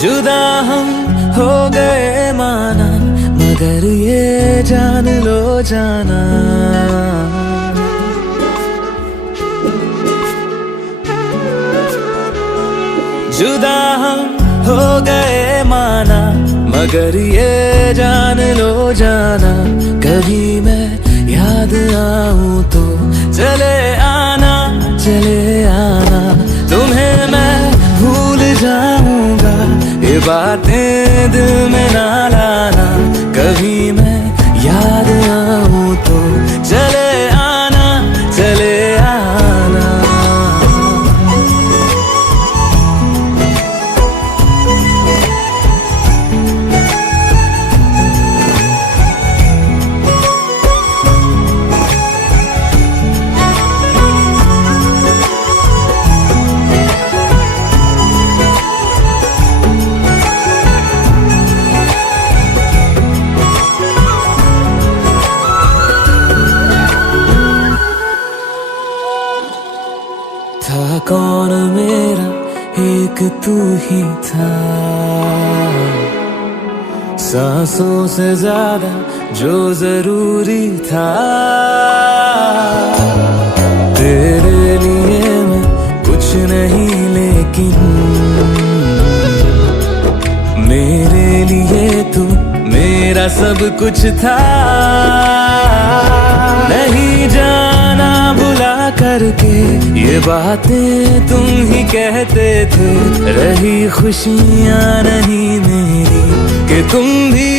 जुदा हम हो गए माना, मगर ये जान लो जाना, जुदा हम हो गए माना, मगर ये जान लो जाना, कभी मैं याद आऊं तो चले आना, चले आना, तुम्हें मैं भूल जाऊंगा, ये बातें दिल में ना लाना, कभी मैं याद आऊं तो चले आना, चले आना। था कौन मेरा एक तू ही था, सांसों से ज्यादा जो जरूरी था, तेरे लिए मैं कुछ नहीं लेकिन मेरे लिए तू मेरा सब कुछ था, नहीं जाना बुला करके ये बातें तुम ही कहते थे, रही खुशियाँ नहीं मेरी कि तुम भी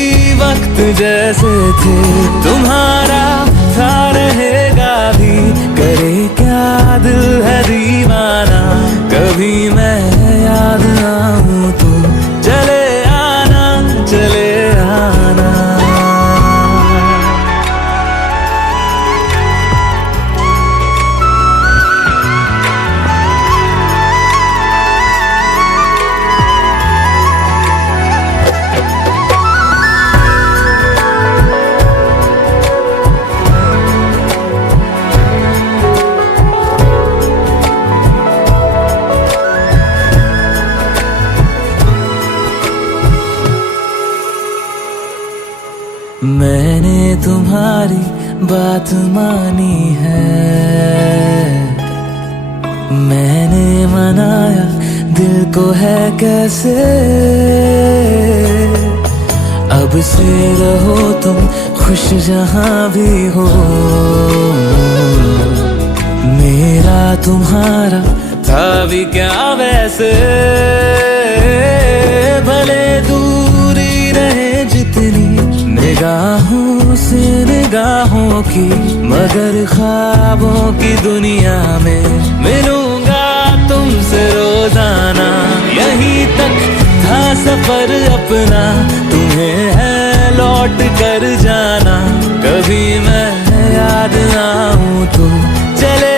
वक्त जैसे थे, तुम्हारा था रहेगा भी, करे क्या दिल है दीवाना, कभी मैं याद आऊं तो चले आना, चले आना। मैंने तुम्हारी बात मानी है, मैंने मनाया दिल को है कैसे, अब से रहो तुम खुश जहां भी हो, मेरा तुम्हारा था भी क्या वैसे, भले दूरी रहे जितनी निगाहों से निगाहों की, मगर ख्वाबों की दुनिया में मिलूंगा तुमसे रोजाना, यहीं तक था सफर अपना, तुम्हें है लौट कर जाना, कभी मैं याद आऊं तो चले